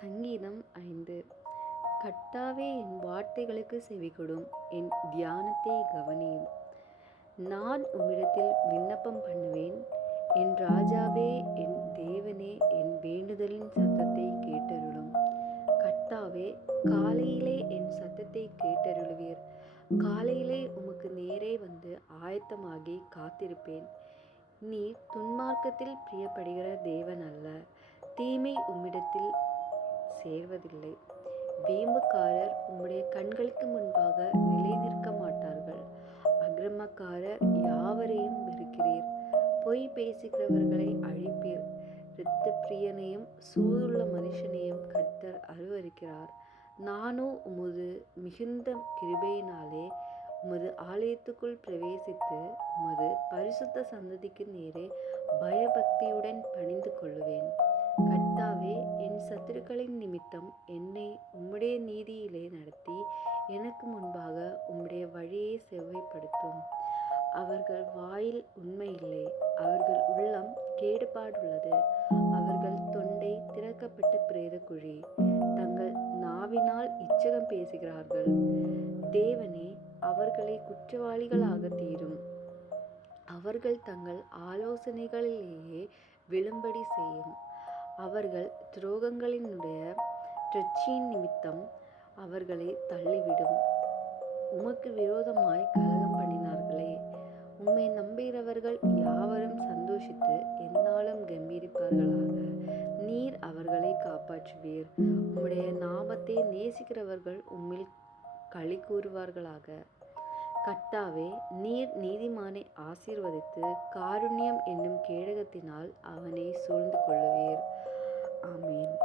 சங்கீதம் 5. கர்த்தாவே, என் வார்த்தைகளுக்கு செவிகொடும், என் தியானத்தை கவனியும். நான் உம்மிடத்தில் விண்ணப்பம் பண்ணுவேன். என் ராஜாவே, என் தேவனே, என் வேண்டுதலின் சத்தத்தை கேட்டருளும். கர்த்தாவே, காலையிலே என் சத்தத்தை கேட்டருளுவீர். காலையிலே உமக்கு நேரே வந்து ஆயத்தமாகி காத்திருப்பேன். நீர் துன்மார்க்கத்தில் பிரியப்படுகிற தேவன் அல்ல. தீமை உம்மிடத்தில் சேர்வதில்லை. வேம்புக்காரர் உம்முடைய கண்களுக்கு முன்பாக நிலை நிற்க மாட்டார்கள். அக்கிரமக்காரர் யாவரையும் வெறுக்கிறீர். பொய் பேசுகிறவர்களை அழிப்பீர். இரத்த பிரியனையும் சூதுள்ள மனுஷனையும் கர்த்தர் அருவருக்கிறார். நானோ உமது மிகுந்த கிருபையினாலே உமது ஆலயத்துக்குள் பிரவேசித்து உமது பரிசுத்த சந்ததிக்கு நேரே பயபக்தியுடன் பணிந்து கொள்ளுவேன். கர்த்தாவே, என் சத்துருக்களின் நிமித்தம் என்னை உம்முடைய நீதியிலே நடத்தி எனக்கு முன்பாக உம்முடைய வழியை செவ்வைப்படுத்தும். அவர்கள் வாயில் உண்மை இல்லை. அவர்கள் உள்ளம் கேடுபாடுள்ளது. அவர்கள் தொண்டை திறக்கப்பட்ட பிரேத குழி. தங்கள் நாவினால் இச்சகம் பேசுகிறார்கள். தேவனே, அவர்களை குற்றவாளிகளாக தீரும். அவர்கள் தங்கள் ஆலோசனைகளிலேயே விழும்படி செய்யும். அவர்கள் துரோகங்களினுடைய திரட்சியின் நிமித்தம் அவர்களை தள்ளிவிடும். உமக்கு விரோதமாய் கலகம் பண்ணினார்களே. உம்மை நம்புகிறவர்கள் யாவரும் சந்தோஷித்து எந்நாளும் கம்பீரிப்பார்களாக. நீர் அவர்களை காப்பாற்றுவீர். உம்முடைய நாமத்தை நேசிக்கிறவர்கள் உம்மில் களி கூறுவார்களாக. கர்த்தாவே, நீர் நீதிமானை ஆசீர்வதித்து காருண்யம் என்னும் கேடகத்தினால் அவனை சூழ்ந்து கொள்ளுவீர். ஆமென்.